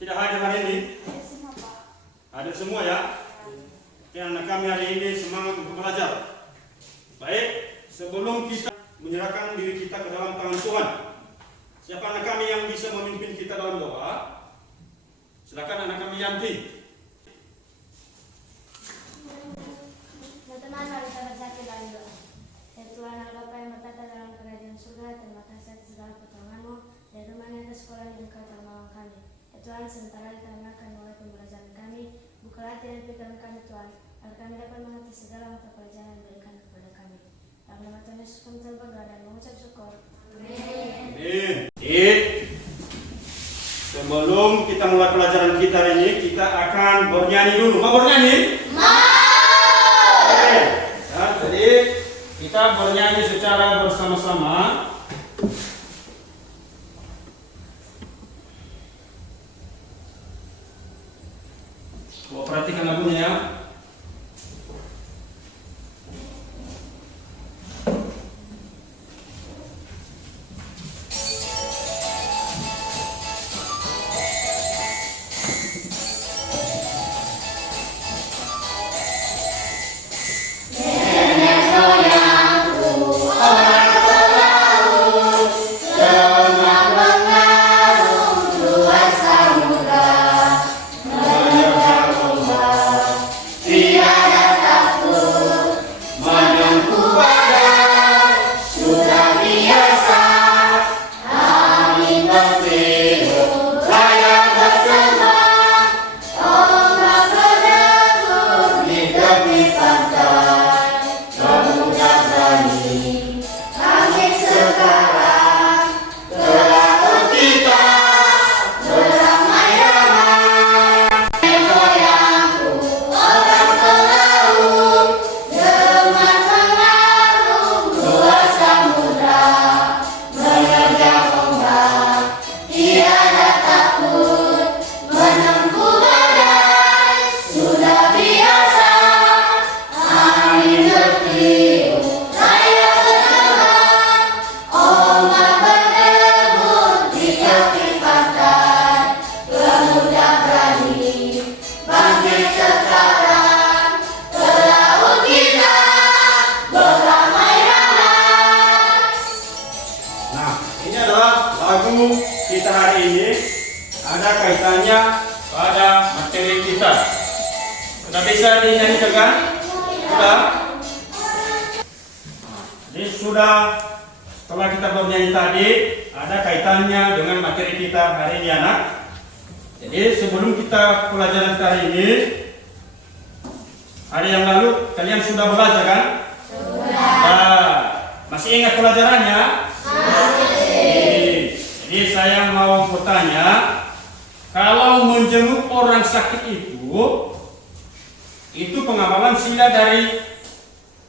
tidak hadir hari ini? Hadir semua ya? Ya, anak kami hari ini semangat untuk belajar. Baik, sebelum kita menyerahkan diri kita ke dalam tangan Tuhan, siapa anak kami yang bisa memimpin kita dalam doa? Silakan anak kami Yanti. Teman-teman, mari kita bersatu dalam doa. Ya Tuhan Allah Bapa yang bertata dalam kerajaan surga, terima kasih atas segala pertolongan-Mu dan rumahnya atas sekolah yang Engkau telah menolong kami. Ya Tuhan, sementara kita akan mulai pembelajaran kami, bukalah hati dan pikiran kami Tuhan, agar kami dapat mengerti segala mata pelajaran yang diberikan kepada kami. Dalam nama Tuhan Yesus kami telah berdoa dan mengucap syukur. Amin. Sebelum kita mulai pelajaran kita hari ini, kita akan bernyanyi dulu. Mau bernyanyi? Oke. Ya, jadi kita bernyanyi secara bersama-sama. Coba perhatikan lagunya ya. Kita hari ini ada kaitannya pada materi kita. Sudah bisa dinyanyikan kan? Sudah? Jadi sudah, setelah kita bernyanyi tadi, ada kaitannya dengan materi kita hari ini anak. Jadi sebelum kita pelajaran hari ini, hari yang lalu kalian sudah belajar kan? Sudah. Masih ingat pelajarannya? Jadi saya mau bertanya, kalau menjenguk orang sakit itu pengamalan sila dari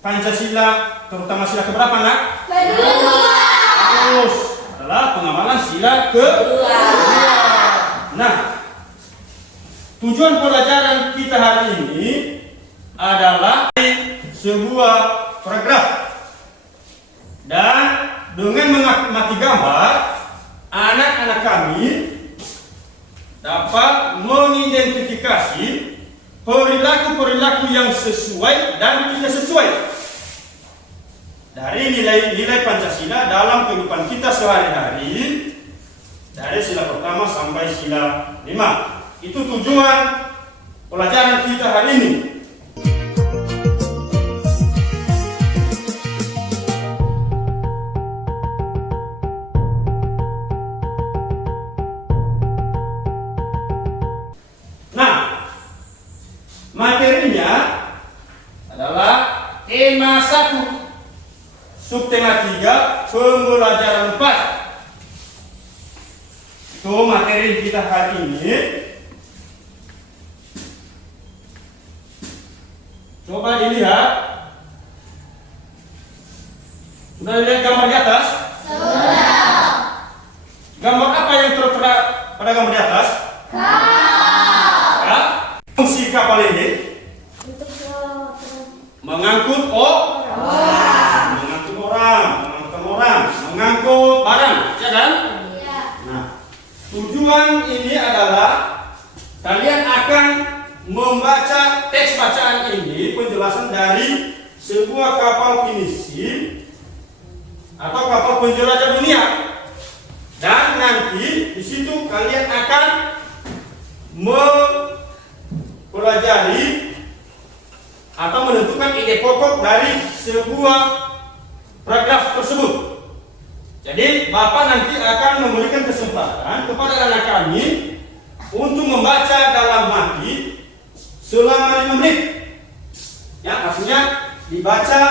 Pancasila, terutama sila keberapa nak? Kedua. Terus adalah pengamalan sila kedua. Nah, tujuan pelajaran kita hari ini adalah sebuah paragraf, dan dengan mengamati gambar, anak-anak kami dapat mengidentifikasi perilaku-perilaku yang sesuai dan tidak sesuai dari nilai-nilai Pancasila dalam kehidupan kita sehari-hari, dari sila pertama sampai sila 5. Itu tujuan pelajaran kita hari ini. Materinya adalah tema 1, subtema 3, pembelajaran 4. Itu materi kita hari ini. Coba dilihat. Sudah lihat gambar di atas? Sudah. Gambar apa yang tertera pada gambar di atas? Fungsi kapal ini Untuk mengangkut orang, mengangkut barang, ya kan? Iya. Nah, tujuan ini adalah kalian akan membaca teks bacaan ini, penjelasan dari sebuah kapal pinisi atau kapal penjelajah dunia. Dan nanti di situ kalian akan mempelajari atau menentukan ide pokok dari sebuah paragraf tersebut. Jadi Bapak nanti akan memberikan kesempatan kepada anak kami untuk membaca dalam hati selama 5 menit. Ya, artinya dibaca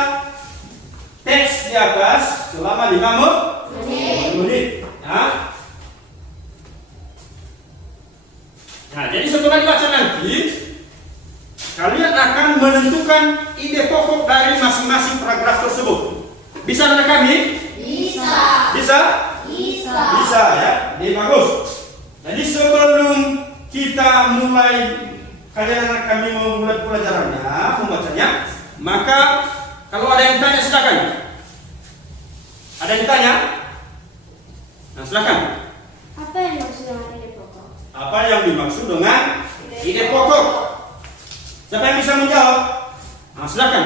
teks di atas selama 5 menit. Ya. Nah, jadi setelah dibaca nanti, kalian akan menentukan ide pokok dari masing-masing paragraf tersebut. Bisa anak kami? Bisa. Bisa? Bisa. Bisa ya. Ini bagus. Jadi sebelum kita mulai, kalian anak kami memulai pelajarannya, membacanya, maka kalau ada yang tanya silakan. Ada yang tanya? Nah, silakan. Apa yang dimaksud dengan ide pokok? Apa yang dimaksud dengan ide pokok? Siapa yang bisa menjawab? Nah, silakan.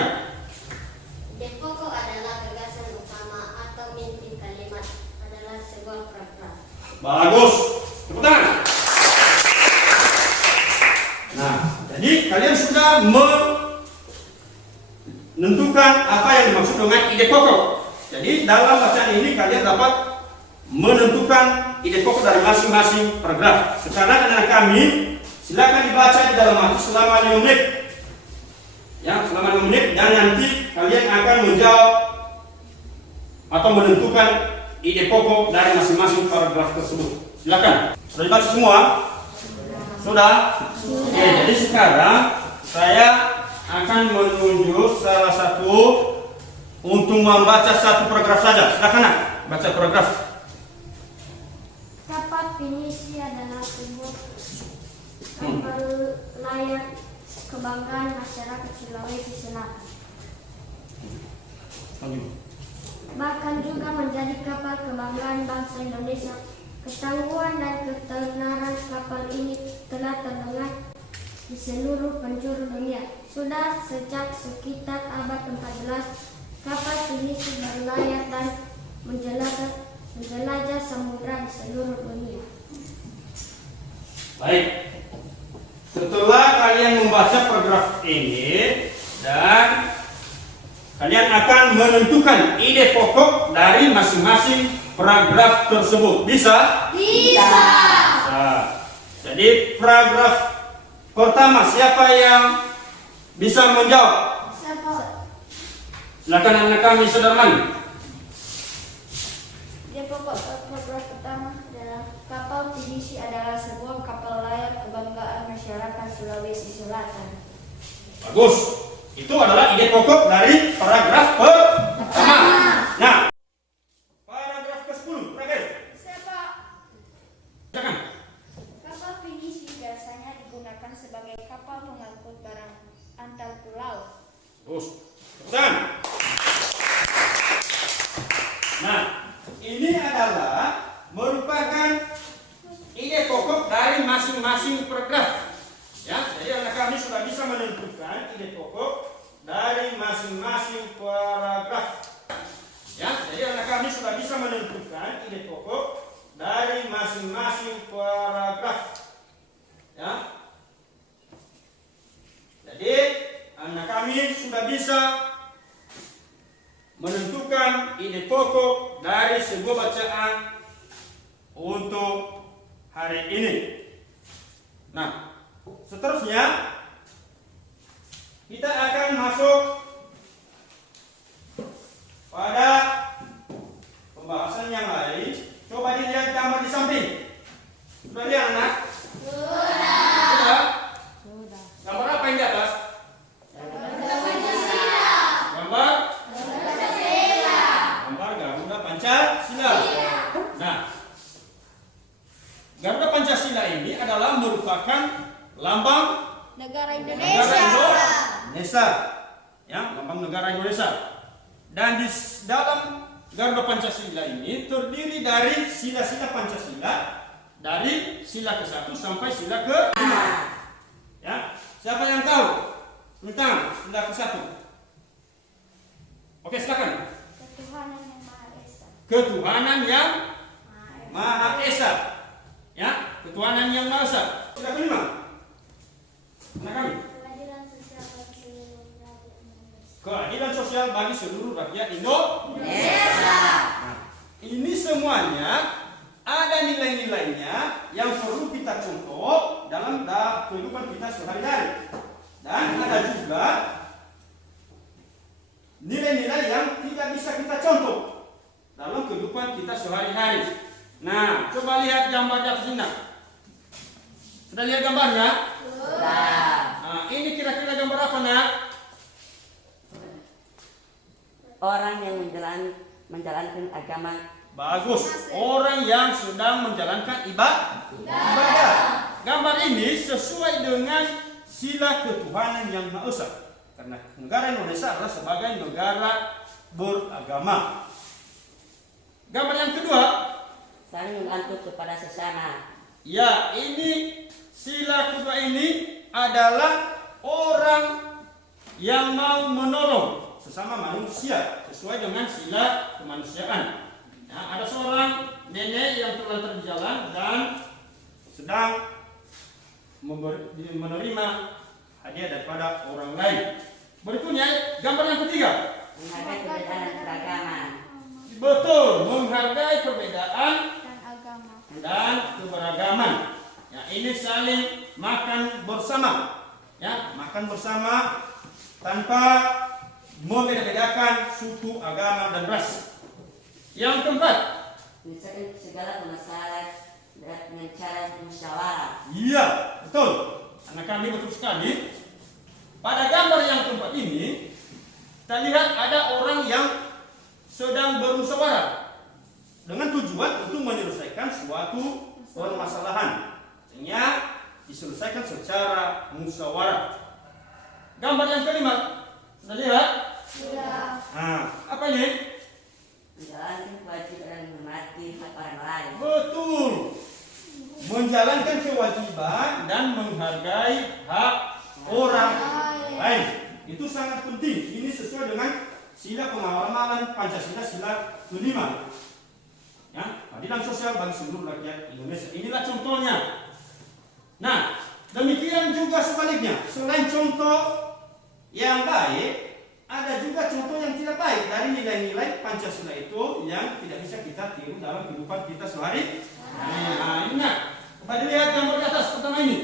Ide pokok adalah gagasan utama atau inti kalimat, adalah sebuah paragraf. Bagus. Tepuk tangan. Nah, jadi kalian sudah menentukan apa yang dimaksud dengan ide pokok. Jadi dalam bacaan ini kalian dapat menentukan ide pokok dari masing-masing paragraf. Sekarang anak kami silakan dibaca di dalam hati selama 5 menit. Ya, selama 5 menit, dan nanti kalian akan menjawab atau menentukan ide pokok dari masing-masing paragraf tersebut. Silakan. Sudah dibaca semua? Sudah? Oke, jadi sekarang saya akan menunjuk salah satu untuk membaca satu paragraf saja. Silakan, nak. Baca paragraf. Kapal pinisi adalah sebuah kapal layar kebanggaan masyarakat Sulawesi Selatan. Bahkan juga menjadi kapal kebanggaan bangsa Indonesia. Ketangguhan dan ketenaran kapal ini telah terdengar di seluruh penjuru dunia. Sudah sejak sekitar abad 14, kapal pinisi berlayar dan menjelajah samudra di seluruh dunia. Baik. Setelah kalian membaca paragraf ini dan kalian akan menentukan ide pokok dari masing-masing paragraf tersebut. Bisa? Bisa. Nah, jadi paragraf pertama, siapa yang bisa menjawab? Silakan anak kami, saudara Mani. Ide pokok paragraf pertama adalah kapal pinisi adalah sebuah kapal layar kebanggaan masyarakat Sulawesi Selatan. Bagus. Itu adalah ide pokok dari paragraf pertama. Nah, paragraf ke-10, terakhir. Silakan. Kapal pinisi biasanya digunakan sebagai kapal pengangkut barang antar pulau. Bagus. Dan nah, ini adalah merupakan ide pokok dari masing-masing paragraf. Ya, jadi anak kami sudah bisa menentukan ide pokok dari masing-masing paragraf. Ya, jadi anak kami sudah bisa menentukan ide pokok dari masing-masing paragraf. Ya. Jadi anak kami sudah bisa menentukan ide pokok dari sebuah bacaan untuk hari ini. Nah, seterusnya kita akan masuk pada pembahasan yang lain. Coba dilihat gambar di samping. Sudah lihat, anak? Sudah. Gambar apa yang di atas? Gambar Garuda Pancasila. Nah, Garuda Pancasila ini adalah merupakan lambang Negara Negara Indonesia. Ya, lambang negara Indonesia. Dan di dalam Garuda Pancasila ini terdiri dari sila-sila Pancasila dari sila ke-1 sampai sila ke-5. Ya, siapa yang tahu tentang sila ke-1? Oke, silakan. Ketuhanan yang Maha Esa. Ketuhanan yang Maha Maha Esa. Ya, ketuhanan yang Maha Esa. Sila ke-5. Anak kami. Keadilan sosial bagi seluruh rakyat Indonesia. Keadilan sosial bagi seluruh rakyat Indonesia. Nah, ini semuanya ada nilai-nilainya yang perlu kita contoh dalam kehidupan kita sehari-hari. Dan ada juga nilai-nilai yang tidak bisa kita contoh dalam kehidupan kita sehari-hari. Nah, coba lihat gambar di atas ini. Sudah lihat gambarnya? Sudah. Nah, ini kira-kira gambar apa, nak? Orang yang menjalankan agama. Bagus. Orang yang sedang menjalankan ibadah. Gambar ini sesuai dengan sila ketuhanan yang Maha Esa. Karena negara Indonesia adalah sebagai negara beragama. Gambar yang kedua, Saling membantu kepada sesama. ya, ini sila kedua ini adalah orang yang mau menolong sesama manusia sesuai dengan sila kemanusiaan. Ya, ada seorang nenek yang terlantar di jalan dan sedang menerima hadiah daripada orang lain. Berikutnya gambar yang ketiga. Menghargai perbedaan keragaman. Betul, menghargai perbedaan Dan agama. dan keberagaman. Ya, ini saling makan bersama. Ya, makan bersama tanpa membeda-bedakan suku, agama, dan ras. Yang keempat, Menyelesaikan segala permasalahan dengan cara musyawarah. iya, betul. Anak kami betul sekali. Pada gambar yang keempat ini, kita lihat ada orang yang sedang bermusyawarah dengan tujuan untuk menyelesaikan suatu permasalahan. Artinya diselesaikan secara musyawarah. Gambar yang kelima, sudah lihat? Sudah. Nah, apa ini? Menjalankan kewajiban dan menghormati hak orang lain. Betul. Menjalankan kewajiban dan menghargai hak orang lain. Itu sangat penting. Ini sesuai dengan sila pengamalan Pancasila sila kelima. Ya, keadilan sosial bagi seluruh rakyat Indonesia. Inilah contohnya. Nah, demikian juga sebaliknya. Selain contoh yang baik, ada juga contoh yang tidak baik dari nilai-nilai Pancasila itu yang tidak bisa kita tiru dalam kehidupan kita sehari. Nah, ini nak. Coba dilihat gambar di atas pertama ini.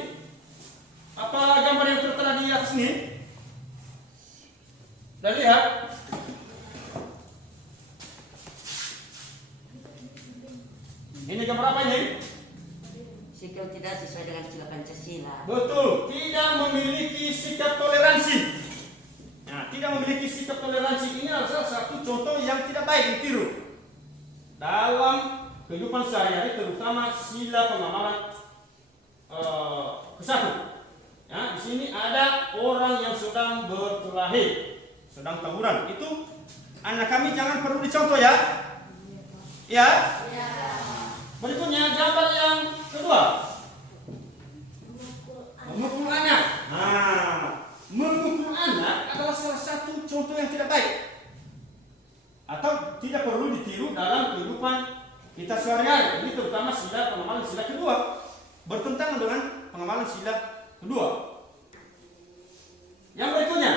Apa gambar yang tertera di atas ini? Dan lihat. Ini gambar apa ini? Sikap tidak sesuai dengan sila Pancasila. Betul, tidak memiliki sikap toleransi. Nah, tidak memiliki sikap toleransi ini adalah salah satu contoh yang tidak baik ditiru dalam kehidupan sehari-hari, terutama sila pengamalan ke-1. Ya, di sini ada orang yang sedang berkelahi, sedang tawuran. Itu anak kami jangan perlu dicontoh ya. Ya. Berikutnya gambar yang kedua. Memukul anak. Nah, memukul anak adalah salah satu contoh yang tidak baik atau tidak perlu ditiru dalam kehidupan kita sehari-hari. Ini terutama sila pengamalan sila kedua, bertentangan dengan pengamalan sila kedua. Yang berikutnya,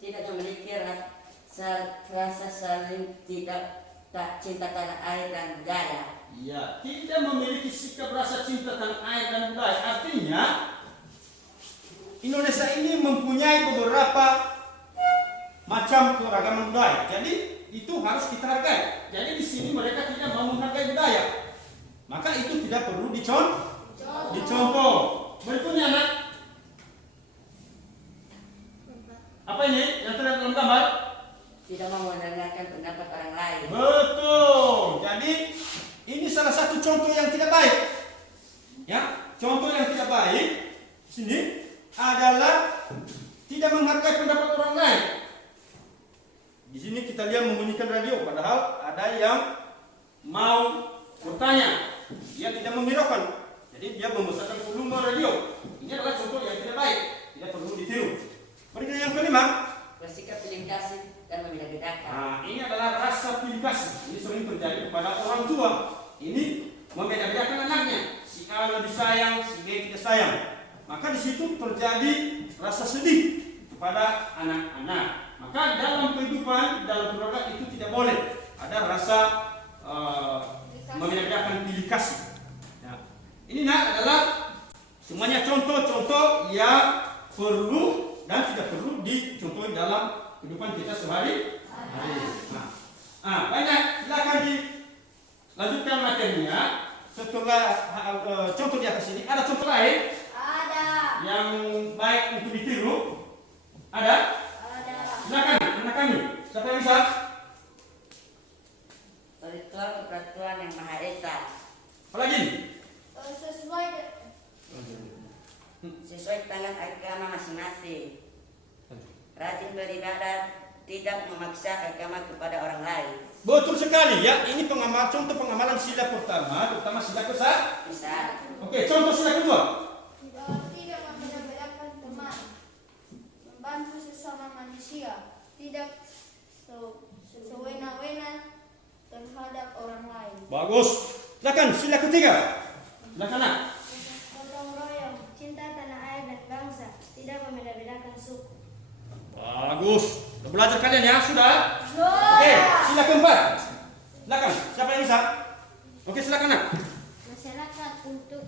Tidak memiliki rasa saling tak cinta tanah air dan budaya. ya, tidak memiliki sikap rasa cinta tanah air dan budaya. Artinya Indonesia ini mempunyai beberapa macam keragaman budaya. Jadi itu harus kita hargai. Jadi di sini mereka tidak mau menghargai budaya. Maka itu tidak perlu dicontoh. Berikutnya, nak. Apa ini yang terlihat dalam gambar? Tidak mau mendengarkan pendapat orang lain. Betul. Jadi ini salah satu contoh yang tidak baik. Ya, contoh yang tidak baik di sini adalah tidak menghargai pendapat orang lain. Di sini kita lihat membunyikan radio, padahal ada yang mau bertanya. dia tidak menghiraukan. Jadi dia membesarkan volume radio. Ini adalah contoh yang tidak baik, tidak perlu ditiru. Berikutnya yang kelima, bersikap pilih kasih dan membeda-bedakan. nah, ini adalah rasa pilih kasih. Ini sering terjadi kepada orang tua. Ini membeda-bedakan anaknya. Si A lebih sayang, si B tidak sayang. Maka di situ terjadi rasa sedih kepada anak-anak. Maka dalam kehidupan, dalam keluarga itu tidak boleh ada rasa membeda-bedakan pilih kasih. Nah, ini adalah semuanya contoh-contoh yang perlu dan tidak perlu dicontohi dalam kehidupan kita sehari-hari. Nah, banyak. Silakan dilanjutkan materinya. Setelah contoh di atas ini, ada contoh lain? Ada. Yang baik untuk ditiru? Ada? Ada. Silakan, anak kami. Siapa yang bisa? Ritual keperaturan yang Maha Esa Apalagi? sesuai dengan agama masing-masing. Rajin beribadah, tidak memaksa agama kepada orang lain. Betul sekali ya. Ini contoh pengamalan sila pertama, terutama sila ke-1. Bisa. Oke, contoh sila kedua. Tidak membeda-bedakan teman, membantu sesama manusia, tidak sewena-wena terhadap orang lain. Bagus. Silakan sila ketiga. Silakan nak. Gotong royong, cinta tanah air dan bangsa, tidak membeda-bedakan suku. Bagus. Sudah belajar kalian ya? Sudah? Oke, sila keempat. Silakan. Siapa yang bisa? Oke, silakan nak. Masyarakat untuk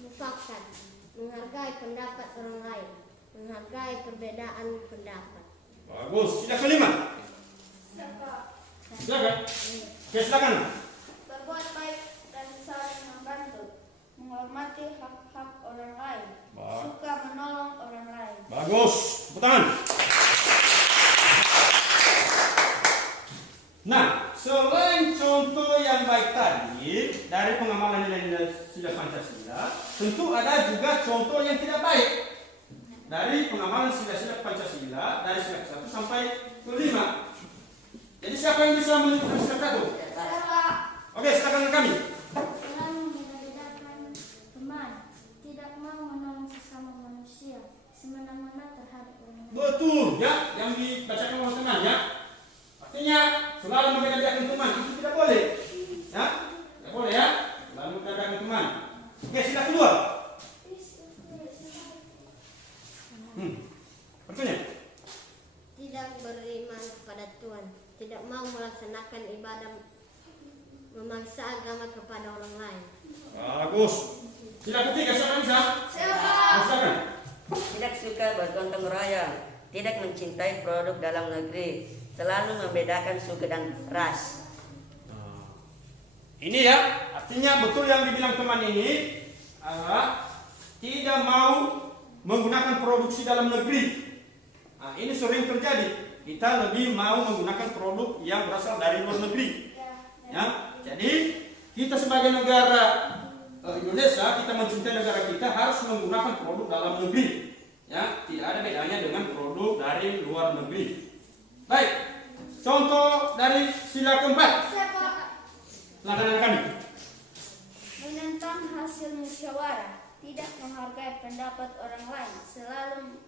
mufakat, menghargai pendapat orang lain, menghargai perbedaan pendapat. Bagus. Sila kelima. Silakan. Oke, silakan. Berbuat baik dan saling membantu, menghormati hak-hak orang lain, suka menolong orang lain. Bagus. Tepuk tangan. Nah, selain contoh yang baik tadi dari pengamalan nilai-nilai sila Pancasila, tentu ada juga contoh yang tidak baik dari pengamalan sila-sila Pancasila dari sila ke-1 sampai ke-5. Jadi siapa yang bisa menyebutkan sila ke-1? Oke, silakan kami. Selalu membeda-bedakan teman, tidak mau menolong sesama manusia, semena-mena terhadap orang lain. Betul, ya, yang dibacakan oleh teman ya. Artinya selalu membeda-bedakan teman itu tidak boleh, ya, tidak boleh ya, selalu membeda-bedakan teman. Oke, sila kedua. Berikutnya. Tidak beriman kepada Tuhan, tidak mau melaksanakan ibadah, memaksa agama kepada orang lain. Bagus. Sila ketiga, siapa bisa? Silakan. Tidak suka bergotong royong, tidak mencintai produk dalam negeri, selalu membedakan suku dan ras. Ini ya, artinya betul yang dibilang teman ini adalah tidak mau menggunakan produksi dalam negeri. Nah, ini sering terjadi. Kita lebih mau menggunakan produk yang berasal dari luar negeri. Ya, jadi kita sebagai negara Indonesia, kita mencintai negara kita harus menggunakan produk dalam negeri. Ya, tidak ada bedanya dengan produk dari luar negeri. Baik, contoh dari sila keempat. Silakan kami. Menentang hasil musyawarah, tidak menghargai pendapat orang lain, selalu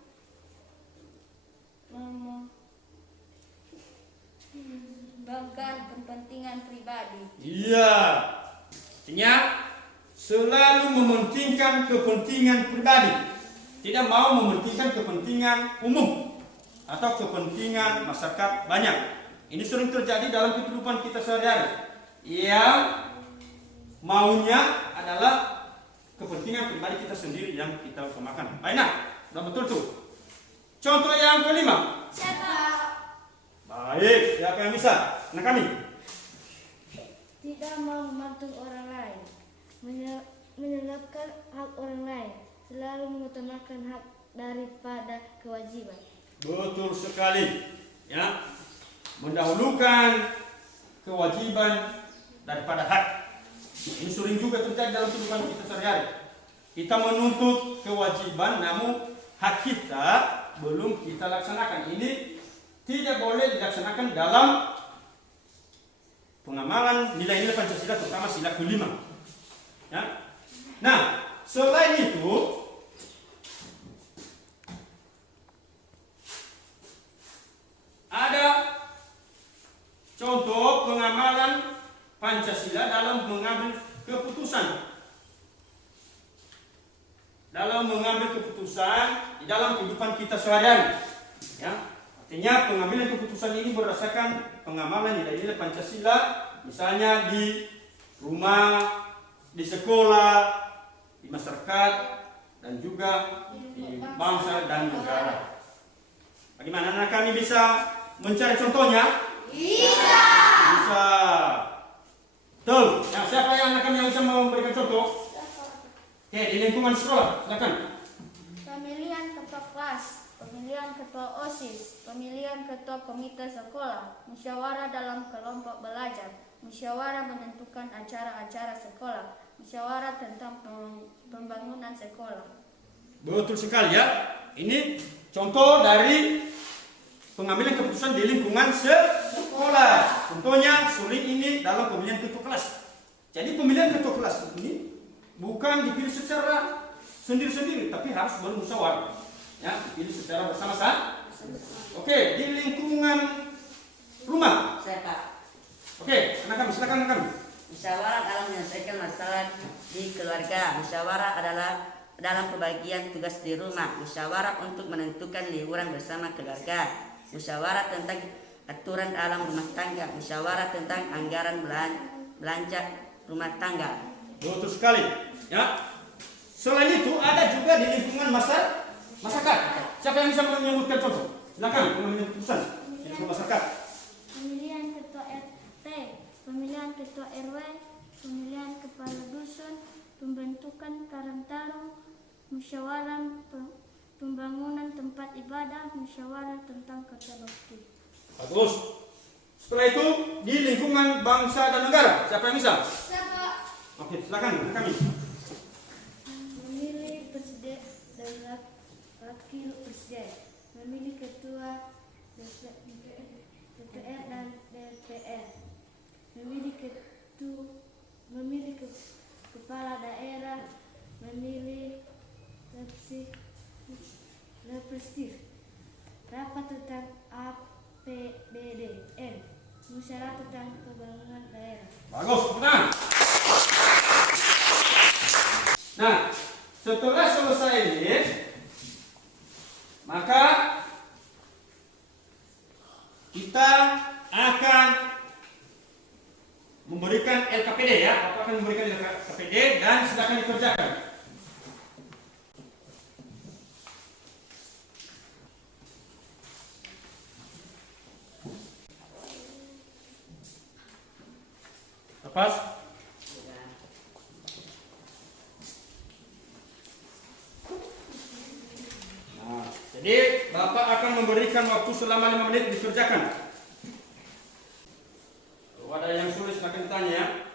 membanggakan kepentingan pribadi. Iya, artinya selalu mementingkan kepentingan pribadi, tidak mau mementingkan kepentingan umum atau kepentingan masyarakat banyak. Ini sering terjadi dalam kehidupan kita sehari-hari. Yang maunya adalah kepentingan pribadi kita sendiri yang kita utamakan. Baik, nah, sudah betul tuh. Contoh yang kelima. Baik, siapa yang bisa? Nah, kami. Tidak mau membantu orang lain, menyelapkan hak orang lain, selalu mengutamakan hak daripada kewajiban. Betul sekali. Ya, mendahulukan kewajiban daripada hak. Ini sering juga terjadi dalam kehidupan kita sehari-hari. Kita menuntut kewajiban, namun hak kita belum kita laksanakan. Ini tidak boleh dilaksanakan dalam pengamalan nilai-nilai Pancasila terutama sila kelima. Ya. Nah, selain itu ada contoh pengamalan Pancasila dalam mengambil keputusan. Dalam mengambil keputusan di dalam kehidupan kita sehari-hari. Ya. Artinya pengambilan keputusan ini berdasarkan pengamalan nilai-nilai Pancasila, misalnya di rumah, di sekolah, di masyarakat, dan juga di bangsa dan negara. Bagaimana anak kami bisa mencari contohnya? Bisa. Tuh, nah, siapa yang anak kami yang bisa memberikan contoh? Oke, di lingkungan sekolah, silakan. Pemilihan ketua kelas, pemilihan ketua OSIS, pemilihan ketua komite sekolah, musyawarah dalam kelompok belajar, musyawarah menentukan acara-acara sekolah, musyawarah tentang pembangunan sekolah. Betul sekali ya. Ini contoh dari pengambilan keputusan di lingkungan sekolah. Contohnya sulit ini dalam pemilihan ketua kelas. Jadi pemilihan ketua kelas ini bukan dipilih secara sendiri-sendiri, tapi harus bermusyawarah. Ya, dipilih secara bersama-sama. Oke, di lingkungan rumah. Saya Pak. Oke, anak kami, silakan anak kami. Musyawarah dalam menyelesaikan masalah di keluarga. Musyawarah adalah dalam pembagian tugas di rumah. Musyawarah untuk menentukan liburan bersama keluarga. Musyawarah tentang aturan dalam rumah tangga. Musyawarah tentang anggaran belanja rumah tangga. Betul sekali. Ya. Selain itu ada juga di lingkungan masyarakat. Siapa yang bisa menyebutkan contoh? Silakan mengambil keputusan di lingkungan masyarakat. Pemilihan ketua RT, pemilihan ketua RW, pemilihan kepala dusun, pembentukan karang tarung, musyawarah pembangunan tempat ibadah, musyawarah tentang kota bakti. Bagus. Setelah itu di lingkungan bangsa dan negara, siapa yang bisa? Siapa? Oke, silakan kami. Memilih presiden dan wakil presiden, memilih ketua DPR dan DPR, memilih kepala daerah, memilih legislatif, rapat tentang APBDN, musyawarah tentang pembangunan daerah. Bagus, tenang. Nah, setelah selesai ini, maka kita akan memberikan LKPD ya. Bapak akan memberikan LKPD dan silakan dikerjakan. Lepas. Nah, jadi Bapak akan memberikan waktu selama 5 menit dikerjakan. Kalau ada yang sulit silakan ditanya ya.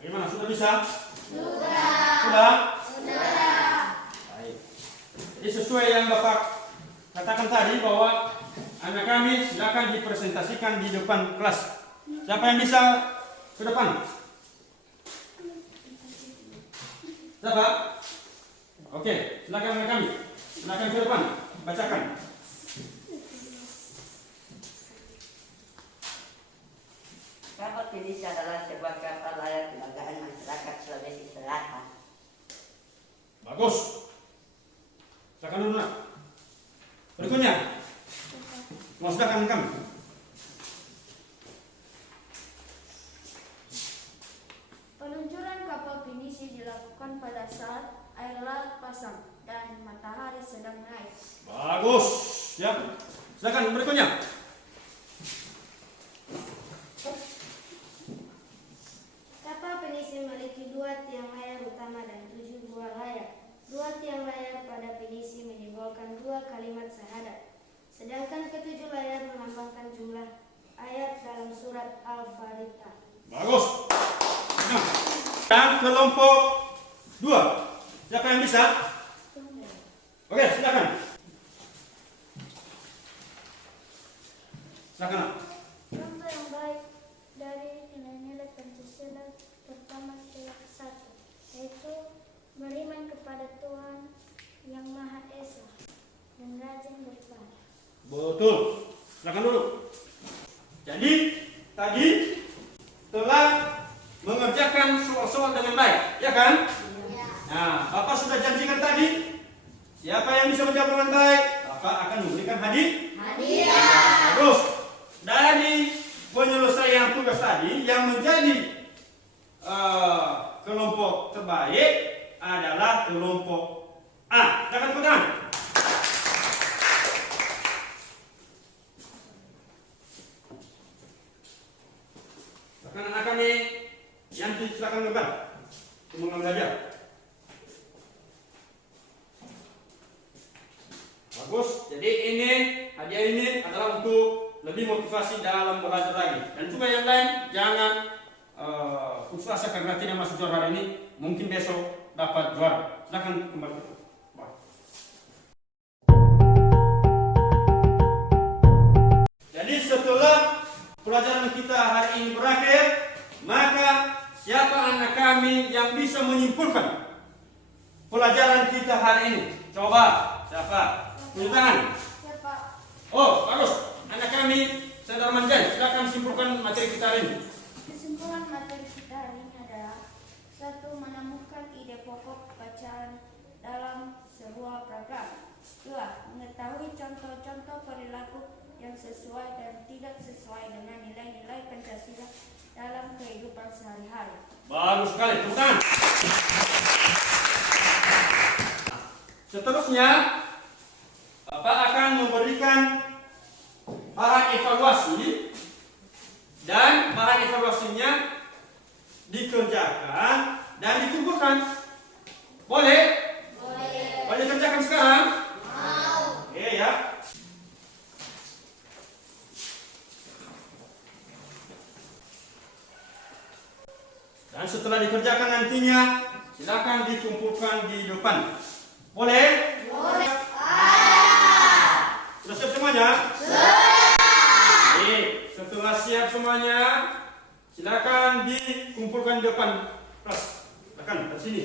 Bagaimana? Sudah bisa? Sudah? Baik. Jadi sesuai yang Bapak katakan tadi bahwa anak kami silakan dipresentasikan di depan kelas. Siapa yang bisa ke depan? Siapa? Oke, silakan anak kami. Silakan ke depan, bacakan. Kapal Pinisi adalah sebuah kapal layar kebanggaan masyarakat Sulawesi Selatan. Bagus. Silakan dulu nak. Berikutnya. Mau silakan kami. Peluncuran kapal Pinisi dilakukan pada saat air laut pasang dan matahari sedang naik. Bagus. Siap. Silakan berikutnya. Kapal Pinisi memiliki 2 tiang layar utama dan 7 buah layar. 2 tiang layar pada Pinisi menyimbolkan 2 kalimat syahadat. Sedangkan ke-7 layar melambangkan jumlah ayat dalam surat Al-Fatihah. Bagus. Nah, dan kelompok 2. Siapa yang bisa? Oke, silakan. Silakan. Contoh yang baik dari nilai-nilai Pancasila pertama sila ke-1, yaitu beriman kepada Tuhan Yang Maha Esa dan rajin beribadah. Betul. Silakan dulu. Jadi tadi telah mengerjakan soal-soal dengan baik, ya kan? Nah, Bapak sudah janjikan tadi, siapa yang bisa menjawab dengan baik, Bapak akan memberikan hadiah. Terus dari penyelesaian tugas tadi yang menjadi kelompok terbaik adalah kelompok A. Silakan tepuk tangan. Silakan anak kami Yanti, silakan gambar untuk mengambil hadiah. Bagus. Jadi ini hadiah ini adalah untuk lebih motivasi dalam belajar lagi. Dan juga yang lain jangan putus asa karena tidak masuk juara hari ini. Mungkin besok dapat juara. Silakan kembali. Jadi setelah pelajaran kita hari ini berakhir, maka siapa anak kami yang bisa menyimpulkan pelajaran kita hari ini? Coba, siapa? Tunjuk tangan. Siapa? Oh, bagus. Anak kami, Saudara Manjan, silakan simpulkan materi kita hari ini. Kesimpulan materi kita hari ini adalah: 1. Menemukan ide pokok bacaan dalam sebuah program. 2. Mengetahui contoh-contoh perilaku yang sesuai dan tidak sesuai dengan nilai-nilai Pancasila dalam kehidupan sehari-hari. Bagus sekali, tepuk tangan. Seterusnya, Bapak akan memberikan bahan evaluasi dan bahan evaluasinya dikerjakan dan dikumpulkan. Boleh? Boleh kerjakan sekarang? Mau. Oke ya. Dan setelah dikerjakan nantinya, silakan dikumpulkan di depan. Boleh? Boleh. Sudah siap semuanya? Sudah. Setelah siap semuanya, silakan dikumpulkan di depan kelas. Silakan ke sini.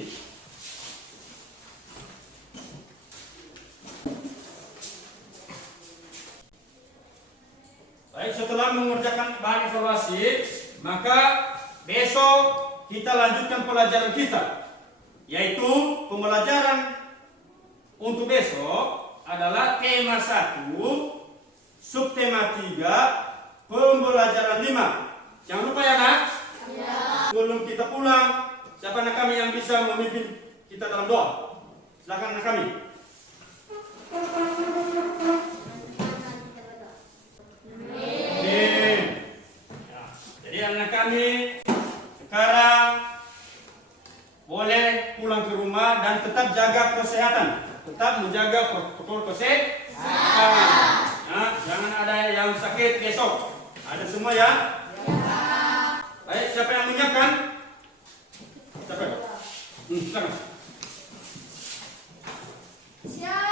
Baik, setelah mengerjakan bahan evaluasi, maka besok kita lanjutkan pelajaran kita, yaitu pembelajaran untuk besok adalah tema 1, subtema 3, pembelajaran 5. Jangan lupa ya nak? Ya. Sebelum kita pulang, siapa anak kami yang bisa memimpin kita dalam doa? Silakan anak kami. Amin. Ya. Jadi anak kami sekarang boleh pulang ke rumah dan tetap jaga kesehatan, tetap menjaga protokol kesehatan. Nah, jangan ada yang sakit besok. Ada semua ya? Ya. Baik, siapa yang menyiapkan? Siapa? Silakan. Siap.